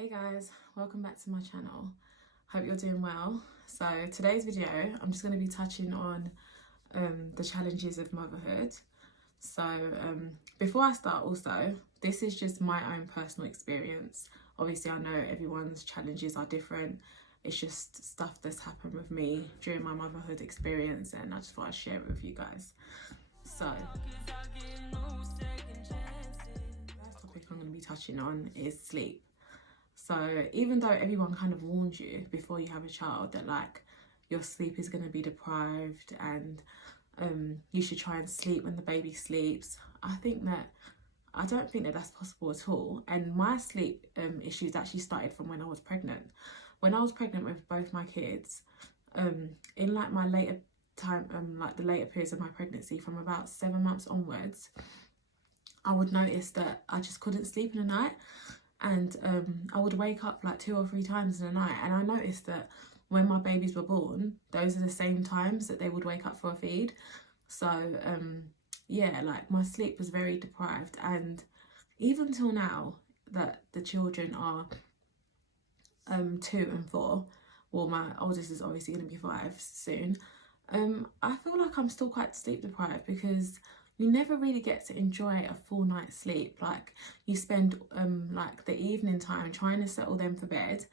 Hey guys, welcome back to my channel. Hope you're doing well. So today's video, I'm just going to be touching on the challenges of motherhood. So before I start also, this is just my own personal experience. Obviously I know everyone's challenges are different. It's just stuff that's happened with me during my motherhood experience, and I just thought I'd share it with you guys. So the first topic I'm going to be touching on is sleep. So even though everyone kind of warns you before you have a child that like your sleep is going to be deprived and you should try and sleep when the baby sleeps, I don't think that that's possible at all. And my sleep issues actually started from when I was pregnant. When I was pregnant with both my kids, in like my later time, like the later periods of my pregnancy, from about 7 months onwards, I would notice that I just couldn't sleep in the night. And I would wake up like 2 or 3 times in the night, and I noticed that when my babies were born, those are the same times that they would wake up for a feed. So yeah, like my sleep was very deprived, and even till now that the children are 2 and 4, well, my oldest is obviously going to be 5 soon, I feel like I'm still quite sleep deprived because you never really get to enjoy a full night's sleep. Like you spend like the evening time trying to settle them for bed,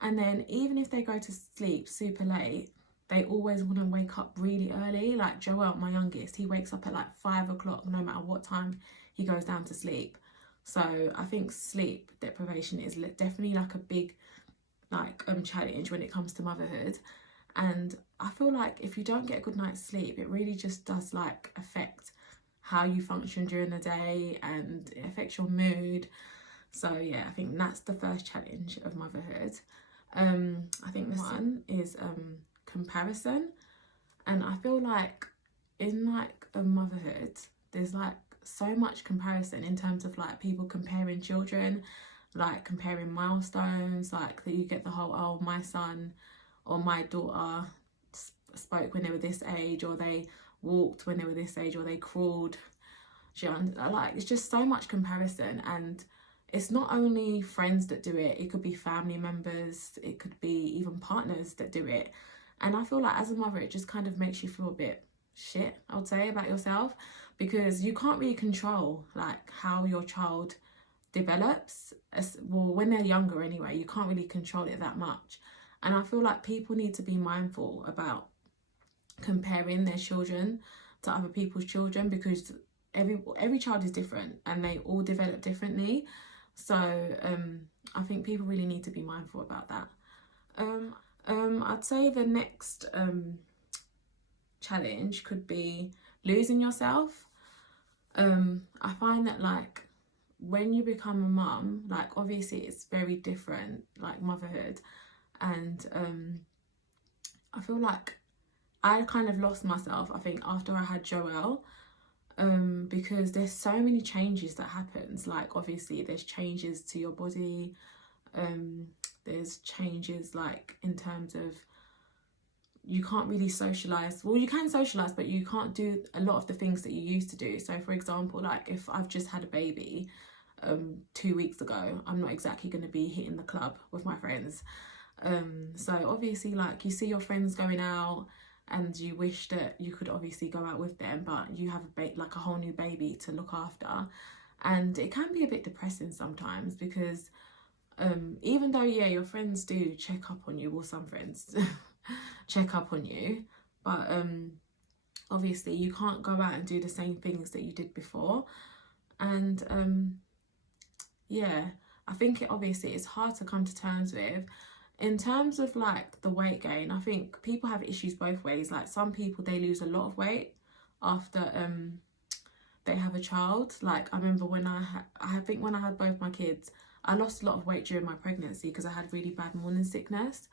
and then even if they go to sleep super late, they always want to wake up really early. Like Joel, my youngest, he wakes up at like 5 o'clock no matter what time he goes down to sleep. So I think sleep deprivation is definitely like a big challenge when it comes to motherhood. And I feel like if you don't get a good night's sleep, it really just does like affect how you function during the day, and it affects your mood. So yeah, I think that's the first challenge of motherhood. I think this one is comparison, and I feel like in like a motherhood there's like so much comparison in terms of like people comparing children, like comparing milestones, like that you get the whole, oh, my son or my daughter spoke when they were this age, or they walked when they were this age, or they crawled. Like it's just so much comparison, and it's not only friends that do it could be family members, it could be even partners that do it. And I feel like as a mother it just kind of makes you feel a bit shit, I would say, about yourself, because you can't really control like how your child develops. Well, when they're younger anyway, you can't really control it that much. And I feel like people need to be mindful about comparing their children to other people's children, because every child is different and they all develop differently. So I think people really need to be mindful about that. I'd say the next challenge could be losing yourself. I find that like when you become a mum, like obviously it's very different, like motherhood, and I feel like I kind of lost myself, I think, after I had Joel, because there's so many changes that happens. Like obviously there's changes to your body, there's changes like in terms of you can't really socialize. Well, you can socialize, but you can't do a lot of the things that you used to do. So for example, like if I've just had a baby 2 weeks ago, I'm not exactly going to be hitting the club with my friends. So obviously like you see your friends going out and you wish that you could obviously go out with them, but you have like a whole new baby to look after, and it can be a bit depressing sometimes, because even though yeah, your friends do check up on you, well, some friends check up on you, but obviously you can't go out and do the same things that you did before. And yeah, I think it's hard to come to terms with. In terms of like the weight gain, I think people have issues both ways. Like some people, they lose a lot of weight after they have a child. Like I remember when I think when I had both my kids, I lost a lot of weight during my pregnancy because I had really bad morning sickness.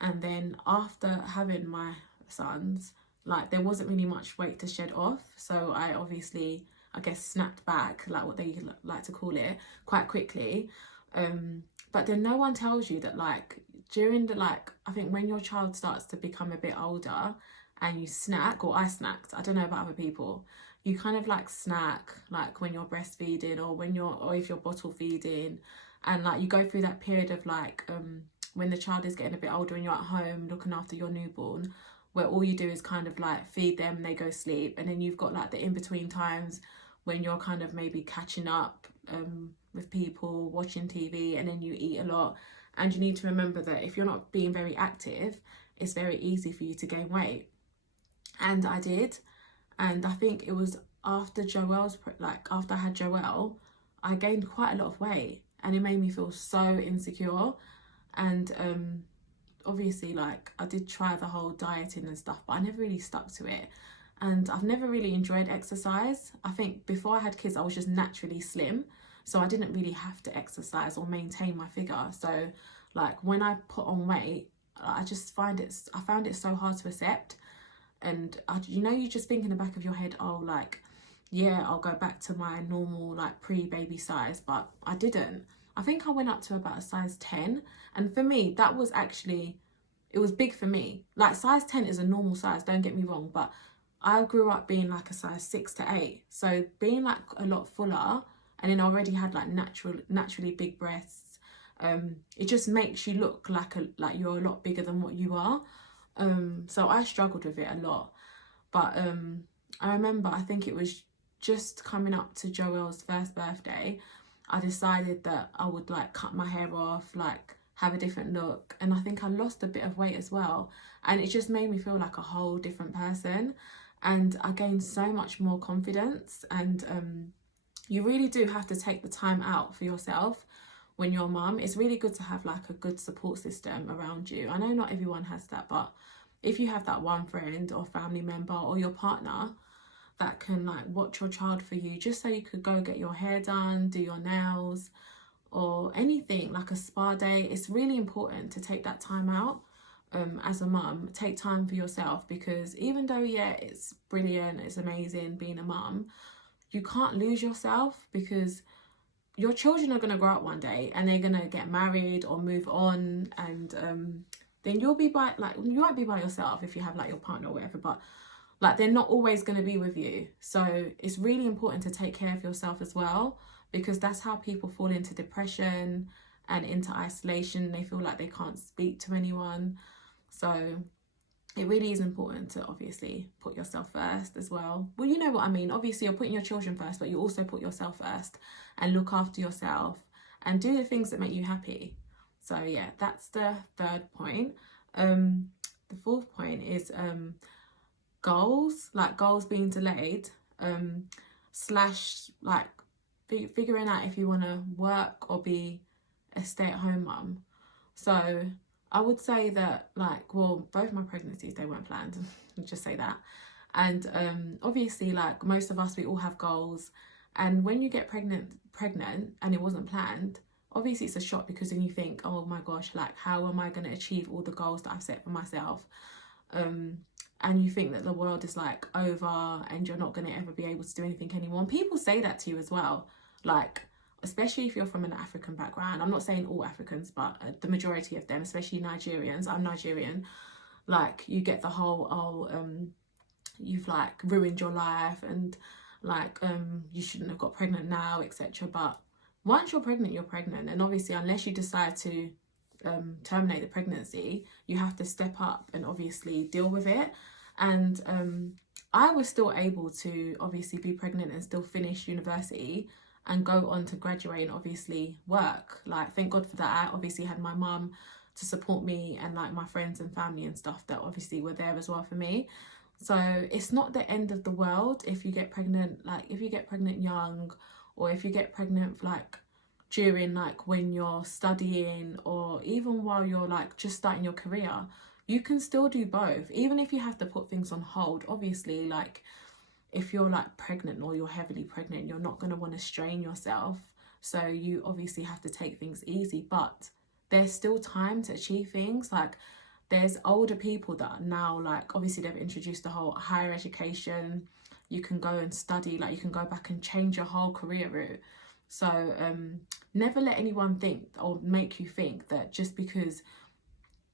And then after having my sons, like there wasn't really much weight to shed off. So I obviously, I guess, snapped back, like what they like to call it, quite quickly. But then no one tells you that like during the I think when your child starts to become a bit older and you snack, or I snacked, I don't know about other people, you kind of like snack like when you're breastfeeding, or if you're bottle feeding, And like you go through that period of like when the child is getting a bit older and you're at home looking after your newborn, where all you do is kind of like feed them, they go sleep, and then you've got like the in-between times when you're kind of maybe catching up with people, watching TV, and then you eat a lot. And you need to remember that if you're not being very active, it's very easy for you to gain weight. And I did. And I think it was after after I had Joelle, I gained quite a lot of weight, and it made me feel so insecure. And obviously, like, I did try the whole dieting and stuff, but I never really stuck to it. And I've never really enjoyed exercise. I think before I had kids, I was just naturally slim, so I didn't really have to exercise or maintain my figure. So like when I put on weight, I found it so hard to accept. And you just think in the back of your head, oh, like, yeah, I'll go back to my normal like pre-baby size, but I didn't. I think I went up to about a size 10, and for me that was actually, it was big for me. Like size 10 is a normal size, don't get me wrong, but I grew up being like a size 6 to 8, so being like a lot fuller, and then I already had like naturally big breasts. It just makes you look like you're a lot bigger than what you are. So I struggled with it a lot. But I remember, I think it was just coming up to Joelle's first birthday, I decided that I would like cut my hair off, like have a different look, and I think I lost a bit of weight as well, and it just made me feel like a whole different person, and I gained so much more confidence. And you really do have to take the time out for yourself when you're a mum. It's really good to have like a good support system around you. I know not everyone has that, but if you have that one friend or family member or your partner that can like watch your child for you, just so you could go get your hair done, do your nails, or anything, like a spa day, it's really important to take that time out. As a mum, take time for yourself, because even though, yeah, it's brilliant, it's amazing being a mum, you can't lose yourself, because your children are going to grow up one day and they're going to get married or move on, and then you won't be by yourself if you have like your partner or whatever, but like they're not always going to be with you. So it's really important to take care of yourself as well, because that's how people fall into depression and into isolation. They feel like they can't speak to anyone. So it really is important to obviously put yourself first as well. Well, you know what I mean. Obviously, you're putting your children first, but you also put yourself first and look after yourself and do the things that make you happy. So yeah, that's the third point. The fourth point is goals being delayed, slash like figuring out if you want to work or be a stay-at-home mum. So I would say that, like, well, both my pregnancies, they weren't planned. I'll just say that. And obviously, like most of us, we all have goals. And when you get pregnant and it wasn't planned, obviously it's a shock, because then you think, oh my gosh, like, how am I going to achieve all the goals that I've set for myself? And you think that the world is like over and you're not going to ever be able to do anything anymore. And people say that to you as well, like, especially if you're from an African background. I'm not saying all Africans, but the majority of them, especially Nigerians. I'm Nigerian. Like, you get the whole, you've like ruined your life, and like, you shouldn't have got pregnant now, etc. But once you're pregnant, and obviously unless you decide to terminate the pregnancy, you have to step up and obviously deal with it. And I was still able to obviously be pregnant and still finish university and go on to graduate and obviously work. Like, thank God for that. I obviously had my mum to support me, and like my friends and family and stuff that obviously were there as well for me. So it's not the end of the world if you get pregnant, like if you get pregnant young, or if you get pregnant like during like when you're studying, or even while you're like just starting your career. You can still do both, even if you have to put things on hold. Obviously, like if you're like pregnant or you're heavily pregnant, you're not going to want to strain yourself, so you obviously have to take things easy, but there's still time to achieve things. Like, there's older people that are now, like, obviously they've introduced the whole higher education. You can go and study, like you can go back and change your whole career route. So never let anyone think or make you think that just because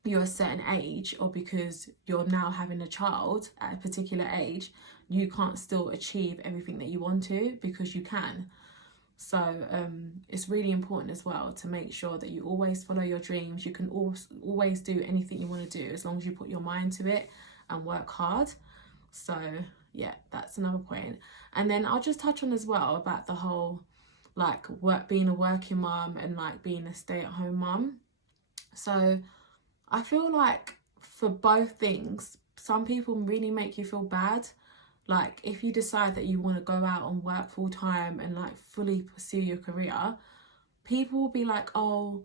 you're a certain age, or because you're now having a child at a particular age, you can't still achieve everything that you want to, because you can. So it's really important as well to make sure that you always follow your dreams. You can always do anything you want to do as long as you put your mind to it and work hard. So yeah, that's another point. And then I'll just touch on as well about the whole like being a working mum and like being a stay-at-home mum. So I feel like for both things, some people really make you feel bad. Like if you decide that you want to go out and work full time and like fully pursue your career, people will be like, oh,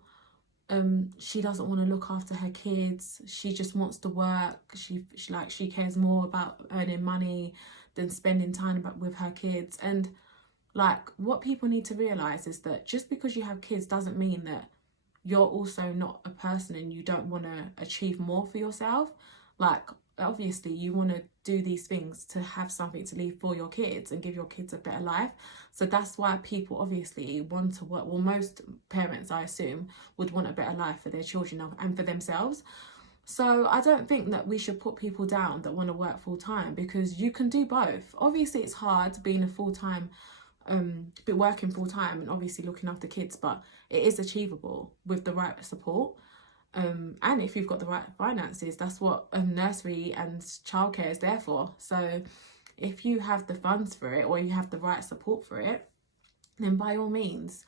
she doesn't want to look after her kids, she just wants to work, she cares more about earning money than spending time with her kids. And like what people need to realize is that just because you have kids doesn't mean that you're also not a person and you don't want to achieve more for yourself. Like obviously you want to do these things to have something to leave for your kids and give your kids a better life. So that's why people obviously want to work. Well, most parents, I assume, would want a better life for their children and for themselves. So I don't think that we should put people down that want to work full time, because you can do both. Obviously it's hard being a full-time working full time and obviously looking after kids, but it is achievable with the right support. And if you've got the right finances, that's what nursery and childcare is there for. So if you have the funds for it or you have the right support for it, then by all means,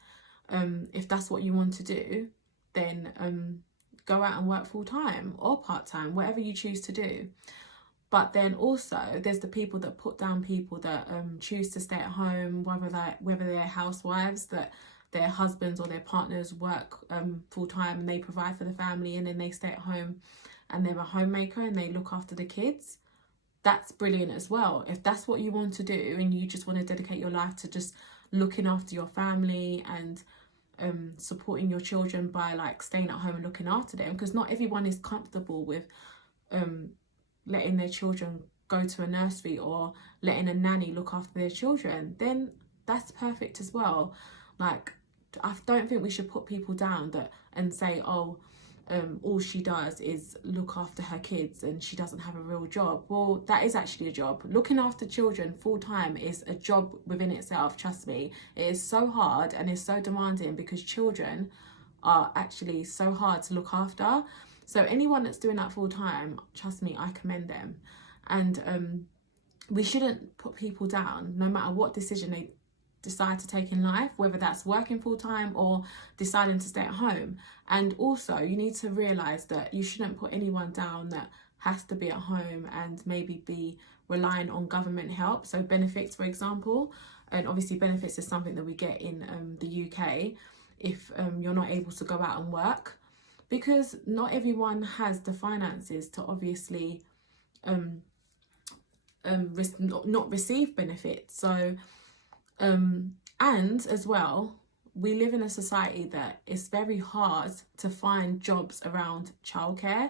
if that's what you want to do, then go out and work full time or part time, whatever you choose to do. But then also there's the people that put down people that choose to stay at home, whether they're housewives, that their husbands or their partners work full time and they provide for the family, and then they stay at home and they're a homemaker and they look after the kids. That's brilliant as well. If that's what you want to do and you just want to dedicate your life to just looking after your family and supporting your children by like staying at home and looking after them, because not everyone is comfortable with letting their children go to a nursery or letting a nanny look after their children, then that's perfect as well. Like I don't think we should put people down and say, oh, all she does is look after her kids and she doesn't have a real job. Well, that is actually a job. Looking after children full time is a job within itself, trust me. It is so hard and it's so demanding because children are actually so hard to look after. So anyone that's doing that full time, trust me, I commend them. And we shouldn't put people down no matter what decision they decide to take in life, whether that's working full time or deciding to stay at home. And also you need to realise that you shouldn't put anyone down that has to be at home and maybe be relying on government help. So benefits, for example, and obviously benefits is something that we get in the UK if you're not able to go out and work, because not everyone has the finances to obviously not receive benefits. So and as well, we live in a society that it's very hard to find jobs around childcare,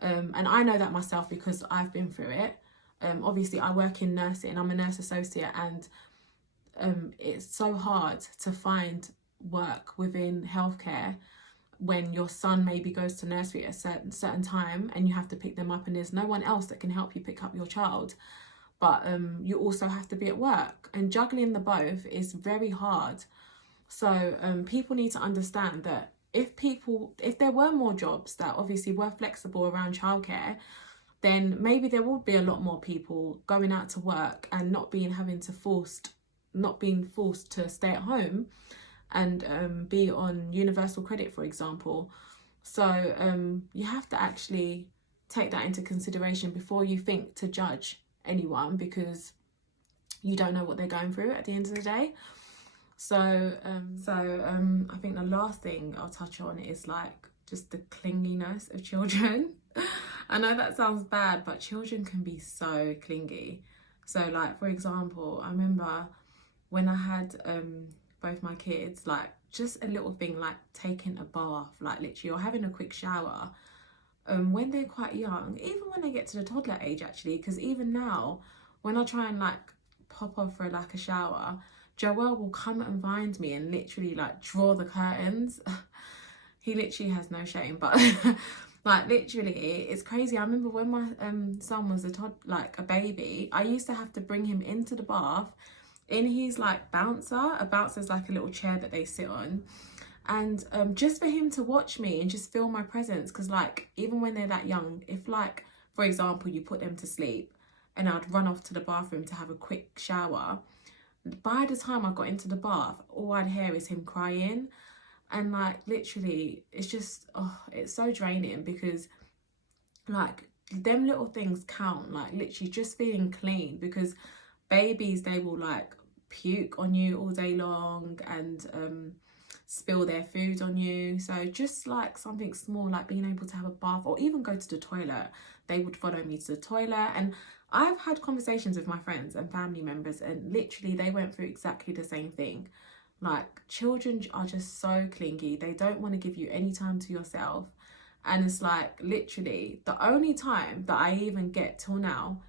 and I know that myself because I've been through it. Obviously I work in nursing, I'm a nurse associate, and it's so hard to find work within healthcare when your son maybe goes to nursery at a certain time and you have to pick them up and there's no one else that can help you pick up your child. But you also have to be at work, and juggling the both is very hard. So people need to understand that if there were more jobs that obviously were flexible around childcare, then maybe there would be a lot more people going out to work and not being forced to stay at home and be on universal credit, for example. So you have to actually take that into consideration before you think to judge anyone, because you don't know what they're going through at the end of the day. So I think the last thing I'll touch on is like just the clinginess of children. I know that sounds bad, but children can be so clingy. So like, for example, I remember when I had both my kids, like just a little thing like taking a bath, like literally, or having a quick shower, when they're quite young, even when they get to the toddler age actually, because even now when I try and like pop off for like a shower, Joel will come and find me and literally like draw the curtains. He literally has no shame, but like literally it's crazy. I remember when my son was a baby, I used to have to bring him into the bath in his like bouncer. A bouncer is like a little chair that they sit on, and just for him to watch me and just feel my presence, because like even when they're that young, if like for example you put them to sleep and I'd run off to the bathroom to have a quick shower, by the time I got into the bath all I'd hear is him crying. And like literally it's just, oh, it's so draining, because like them little things count, like literally just feeling clean, because babies, they will like puke on you all day long and spill their food on you. So just like something small, like being able to have a bath or even go to the toilet, they would follow me to the toilet. And I've had conversations with my friends and family members, and literally they went through exactly the same thing. Like children are just so clingy, they don't want to give you any time to yourself. And it's like literally the only time that I even get till now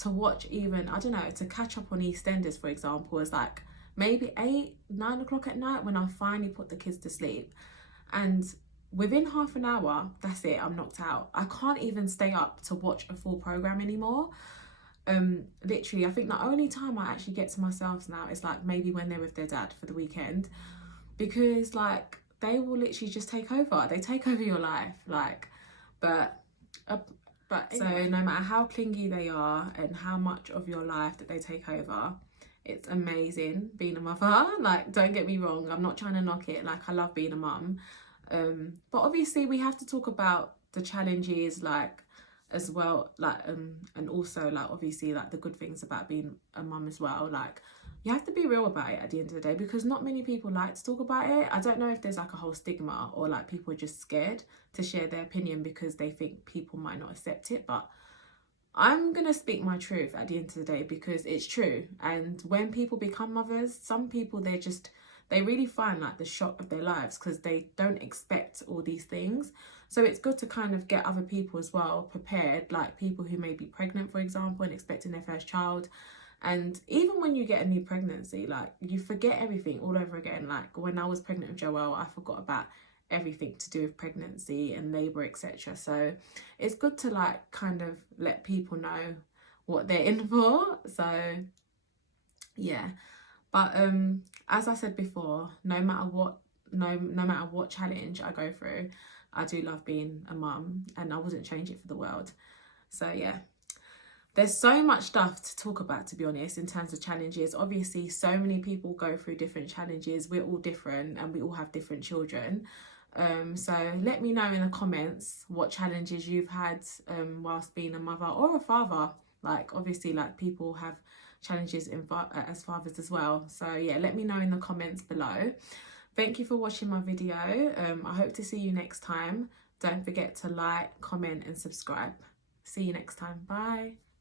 to watch, even, I don't know, to catch up on EastEnders, for example, is like maybe 8-9 o'clock at night, when I finally put the kids to sleep. And within half an hour, that's it, I'm knocked out. I can't even stay up to watch a full program anymore. Literally, I think the only time I actually get to myself now is like maybe when they're with their dad for the weekend, because like they will literally just take over. They take over your life, like, but so no matter how clingy they are and how much of your life that they take over, it's amazing being a mother. Like, don't get me wrong, I'm not trying to knock it. Like, I love being a mum, but obviously we have to talk about the challenges, like, as well, like and also like obviously like the good things about being a mum as well. Like, you have to be real about it at the end of the day, because not many people like to talk about it. I don't know if there's like a whole stigma, or like people are just scared to share their opinion because they think people might not accept it. But I'm gonna speak my truth at the end of the day, because it's true. And when people become mothers, some people, they really find like the shock of their lives, because they don't expect all these things. So it's good to kind of get other people as well prepared, like people who may be pregnant, for example, and expecting their first child. And even when you get a new pregnancy, like you forget everything all over again. Like when I was pregnant with Joelle, I forgot about everything to do with pregnancy and labor, etc. So it's good to like kind of let people know what they're in for. So yeah, but as I said before, no matter what challenge I go through, I do love being a mum, and I wouldn't change it for the world. So yeah, there's so much stuff to talk about, to be honest, in terms of challenges. Obviously, so many people go through different challenges. We're all different and we all have different children. So let me know in the comments what challenges you've had whilst being a mother or a father. Like, obviously, like people have challenges as fathers as well. So yeah, let me know in the comments below. Thank you for watching my video. I hope to see you next time. Don't forget to like, comment and subscribe. See you next time. Bye.